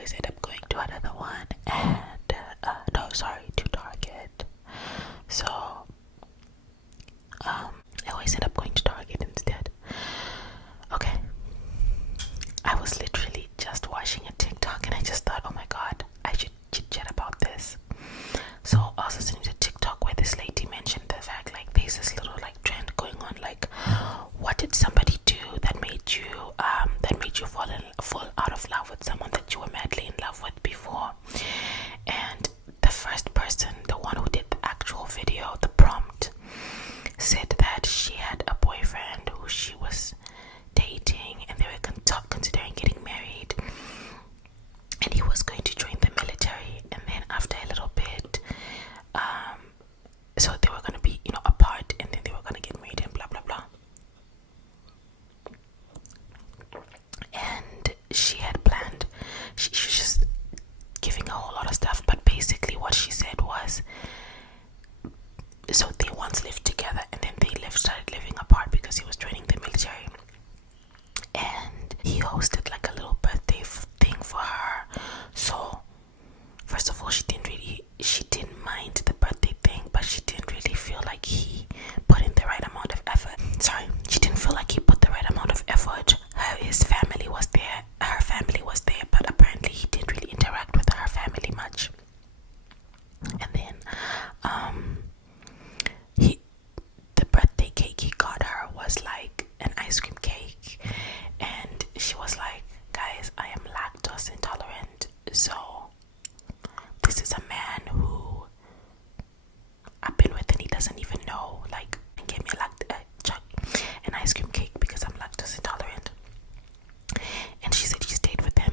always end up going to another one, and no, sorry, to Target. So I always end up going to Target instead. Okay, I was literally just watching a TikTok and I just thought, oh my god, I should chit chat about this. So I was listening to TikTok where this lady mentioned the fact, like, there's this little like trend going on, like, what did somebody do that made you fall out of love with someone that you were madly in love with before? And the first person, the one who did the actual video, the prompt, said that she had a boyfriend who she was dating and they were considering getting married, and he was going to join the military, and then after a little bit, so they were going to be, apart, and then they were going to get married and blah blah blah. And she had planned, she was just giving a whole lot of stuff, but basically what she said was, so they once lived together and then they started living apart because he was joining the military, and he hosted like a little birthday thing for her. So first of all, she didn't mind the birthday thing, but she didn't really feel like he put in the right amount of effort. She didn't feel like he put the right amount of effort. His family was there, her family was there, but apparently he didn't really interact with her family much. And then the birthday cake he got her was like an ice cream cake, and she was like, guys, I am lactose intolerant, so this is a man who I've been with and he doesn't even know, like, and gave me an ice cream cake because I'm lactose intolerant. And she said she stayed with him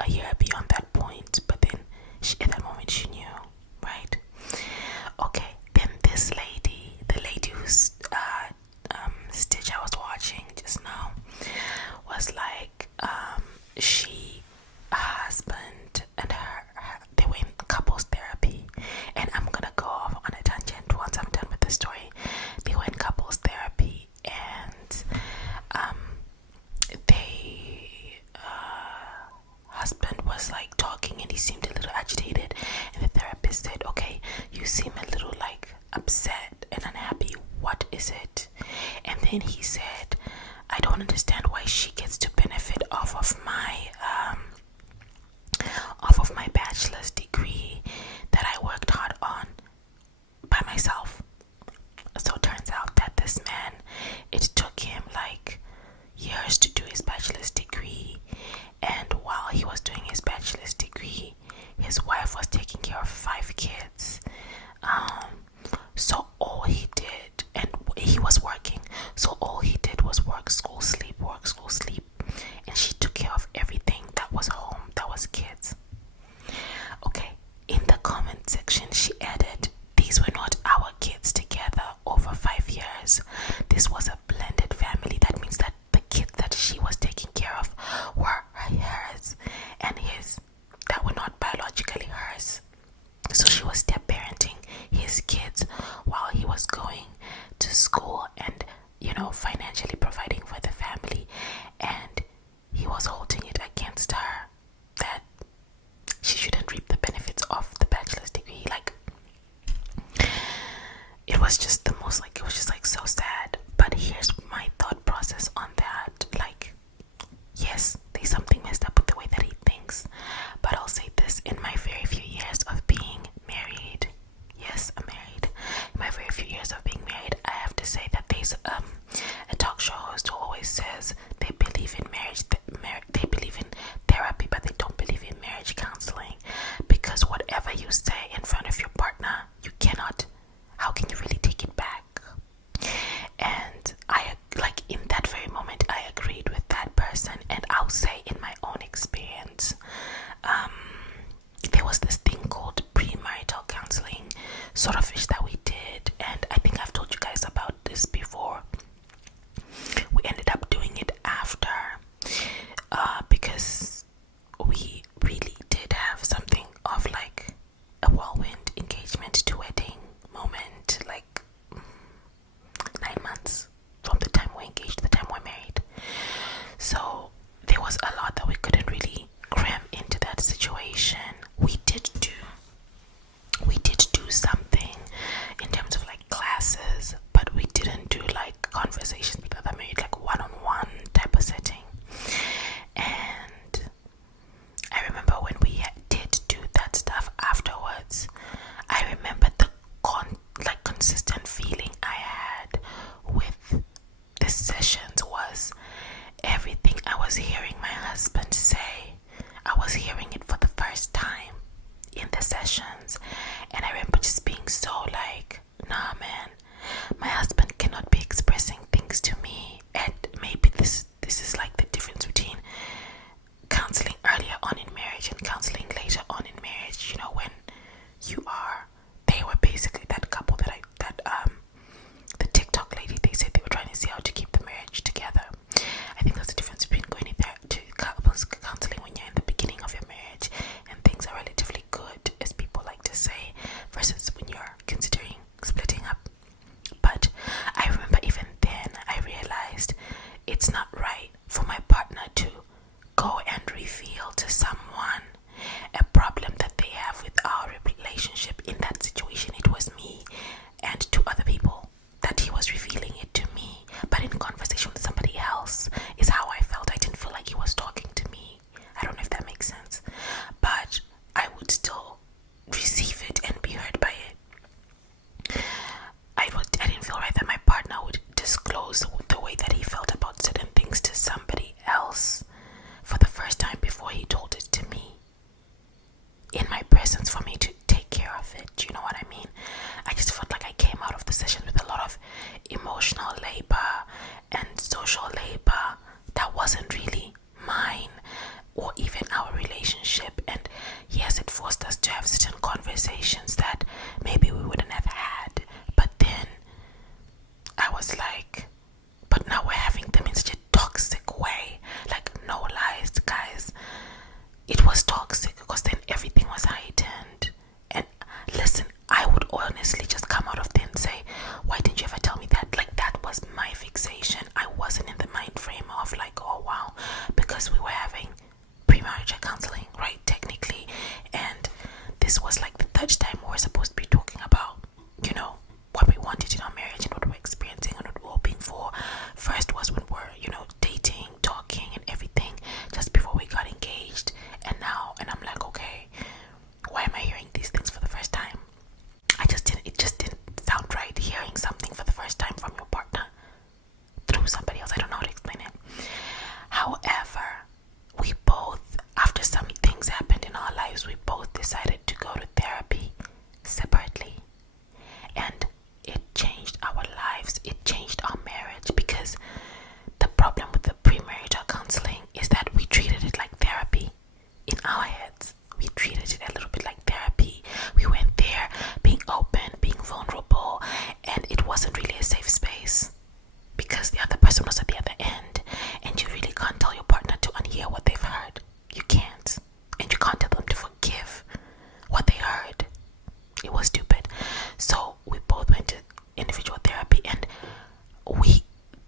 a year beyond that point, but then at that moment she knew, right? Okay, then this lady, the lady whose stitch I was watching just now, was like, her husband and her, they were in couples therapy, and I'm gonna go off on a tangent once I'm done with the story. They were in couples therapy, and husband was like talking and he seemed a little agitated, and the therapist said, okay, you seem a little like upset and unhappy, what is it? And then he said, I don't understand why she gets to benefit off of my bachelor's degree that I worked hard on by myself. So it turns out that this man, it took him like years to do his bachelor's degree, and while he was doing his bachelor's degree, his wife was taking care of 5 kids. So all he did, and he was working, so all he did was work, school, sleep, work, school, sleep. Everything I was hearing my husband say, I was hearing it for the first time in the sessions. And I remember just being so like, nah man, my husband cannot be expressing things to me. And maybe this is like the difference between counseling earlier on in marriage and counseling later on in marriage. You know, when they were basically that couple the TikTok lady, they said they were trying to see how to keep the marriage together. I think there's a difference between going to couples counseling when you're in the beginning of your marriage and things are relatively good, as people like to say, versus when you're considering splitting up. But I remember even then I realized it's not right for my partner to go and reveal to someone a problem that they have with our relationship. In that situation, it was me and two other people that he was revealing it to me. But in conversation with somebody else is how I felt. I didn't feel like he was talking to me. I don't know if that makes sense. But I would still receive it and be hurt by it. I didn't feel right that my partner would disclose the way that he felt about certain things to somebody else for the first time before he told it to me in my presence, for me to take care of it. Do you know what I mean? I just felt like I came out of the session with a lot of emotional labor and social labor that wasn't really mine or even our relationship. And yes, it forced us to have certain conversations that maybe we wouldn't have had. But then I was like, but now we're having them in such a toxic way. Like, no lies, guys. It was toxic because then everything was heightened. And listen, I would honestly just come out of there and say, why didn't you ever tell me that? Like, that was my fixation. I wasn't in the mind frame of like, oh wow, because we were having premarital counseling, right, technically. And this was like the third time we were supposed to be talking about, you know, what we wanted in our marriage and what we're experiencing and what we're hoping for. First was when we're, you know, dating, talking and everything just before we got engaged. And now, and I'm like, okay, why am I hearing these things for the first time? It just didn't sound right, hearing something for the first time from your partner through somebody else. I don't know how to explain it. However, we both, after some things happened in our lives, we both decided to go to therapy separately. And it changed our lives. It changed our marriage, because the problem with the premarital counseling is that we treated it like therapy. In our heads, we treated it a little bit like therapy. We went there being open, being vulnerable, and it wasn't really a safe space because the other person was at the other end, and you really can't tell your partner to unhear what they've heard. You can't. And you can't tell them to forgive what they heard. It was stupid. So we both went to individual therapy, and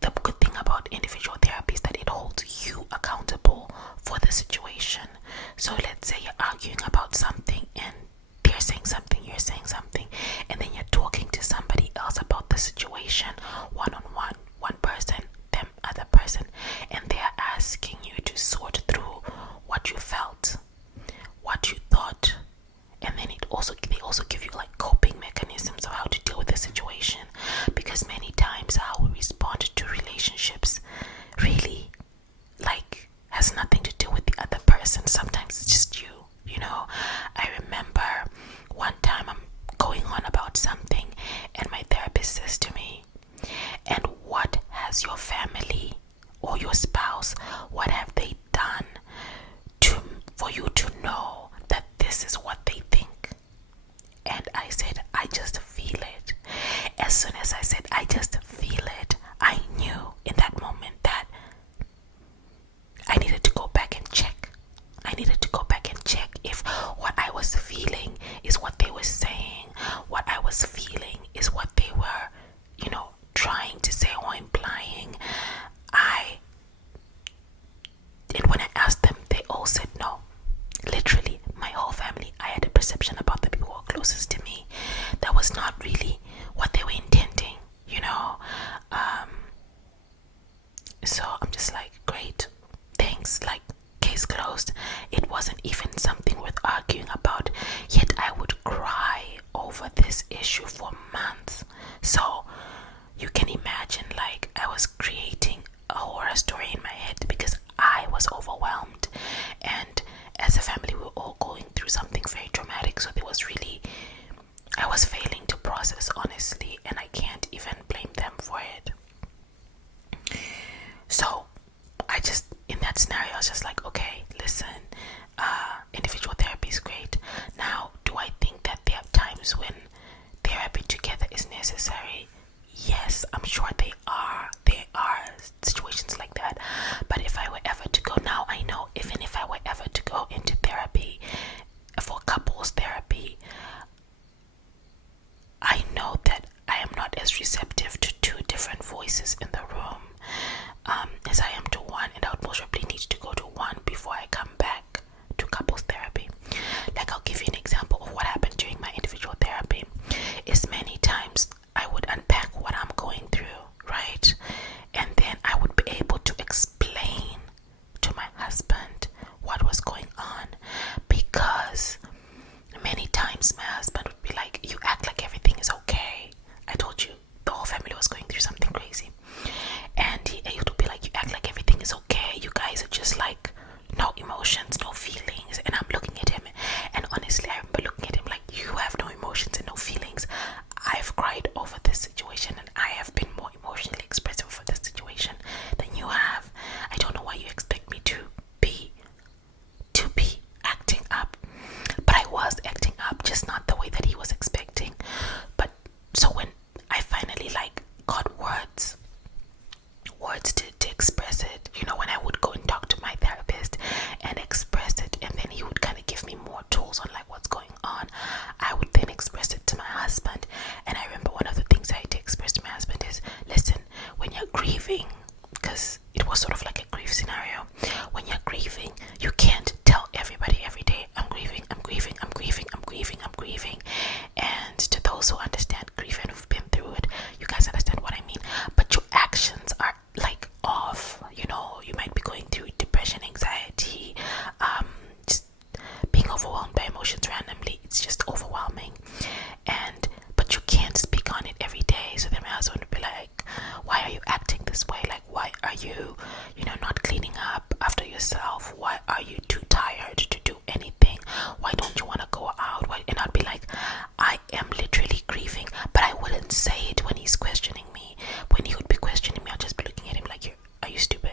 the good thing about individual therapy is that it holds you accountable for the situation. So let's say you're arguing about something and they're saying something, you're saying something, and then you're talking to somebody else about the situation, one-on-one, one person, them other person, and they're asking you to sort through what you felt, what you thought, and then they also give you like coping mechanisms of how to deal with the situation, because many times how we respond to relationships really like has nothing to do with the other person. Sometimes it's just you know. I remember one time I'm going on about something and my therapist says to me, and what has your family or your spouse, what have they done for you to know that this is what they think? And I said, I just feel it. As soon as I said, I just feel it, I knew in that moment that I needed to go back and check. I needed to go back and check if what I was feeling is what they were saying. What I was feeling is what they were, you know, trying to say or implying. And when I asked them, they all said no. Literally, my whole family, I had a perception about the people who were closest to me that was not really what they were intending, you know. So I'm just like, great, thanks, like, case closed. It wasn't even something worth arguing about, yet I would cry over this issue for months. So you can imagine, like, I was creating a horror story in my head was just like, okay, listen, individual therapy is great. Now, do I think that there are times when therapy together is necessary? Yes, I'm sure they are. There are situations like that. But if I were ever to go, now I know, even if I were ever to go into therapy, for couples therapy, I know that I am not as receptive to two different voices in the room as I am to one, and I would most probably need to go to one before I come back to couples therapy. Like, I'll give you an example of what happened during my individual therapy. Is many times I would unpack what I'm going through, right? And then I would be able to explain to my husband what was going on, because many times my husband would be like, you act like everything is okay. I told you the whole family was going through something crazy. And he would be like, you act like everything is okay. You guys are just like, no emotions, no feelings. And I'm looking at him, and honestly, I remember looking at him like, you have no emotions and no feelings. I've cried over this situation, and I have been more emotionally expressive for this situation than you have. I don't know why you expect me to be acting up. But I was acting up, just not the way that he was expecting. But so when I finally like got words to express it, you know, when I would go and talk to my therapist and express it, and then he would kind of give me more tools on like what's going on, I would then express it to my husband. And I remember one of the things I had to express to my husband is, listen, when you're grieving, because it was sort of like a grief scenario, when you're grieving, you can't tell everybody every day, I'm grieving, I'm grieving, I'm grieving, I'm grieving, I'm grieving. And to those who understand grief and who've been through it, you guys understand what I mean. But your actions are like off. You know, you might be going through depression, anxiety, just being overwhelmed by emotions randomly. It's just overwhelming. But you can't speak on it every day. So then my husband would be like, why are you acting this way? Like, why are you, not cleaning up after yourself? Why are you too tired to do anything? Why don't you want to go out? And I'd be like, I am literally grieving. But I wouldn't say it when he's questioning me. When he would be questioning me, I'll just be looking at him like, are you stupid?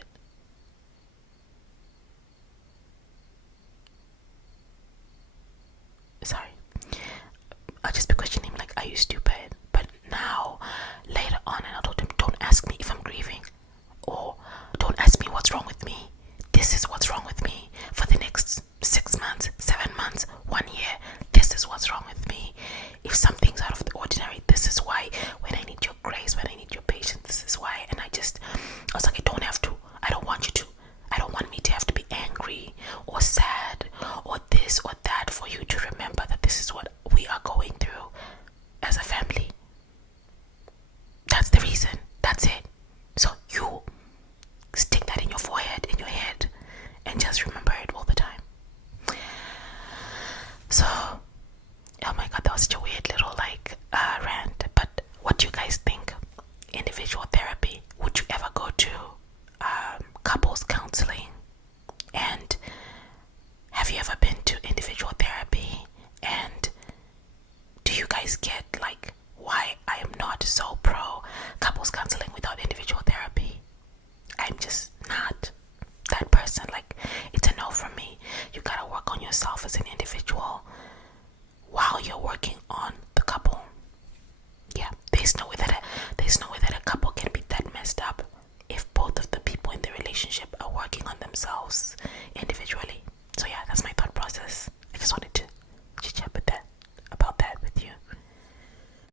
Sorry. I'll just be questioning him like, are you stupid? But now, later on, and I told him, don't ask me if I'm grieving, or don't ask me what's wrong with me. This is what's wrong with me. For the next 6 months, 7 months, 1 year, this is what's wrong with me. If something's out of the ordinary, this is why. When I need your grace, when I need your patience, this is why. And I was like, I don't have to. I don't want you to. I don't want me to have to be angry or sad or this or that for you to remember that this is what we are going through as a family. That's the reason. That's it. So you stick that in your forehead, in your head, and just remember it all the time. So, oh my god, that was such a weird little rant. But what do you guys think? Individual therapy. Would you ever go to couples counseling? And have you ever been to individual therapy? And do you guys get why I am not so pro couples counseling without individual therapy? I'm just not that person. It's a no from me. You gotta work on yourself as an individual while you're working on the couple. Yeah, there's no way that a couple can be that messed up if both of the people in the relationship are working on themselves individually.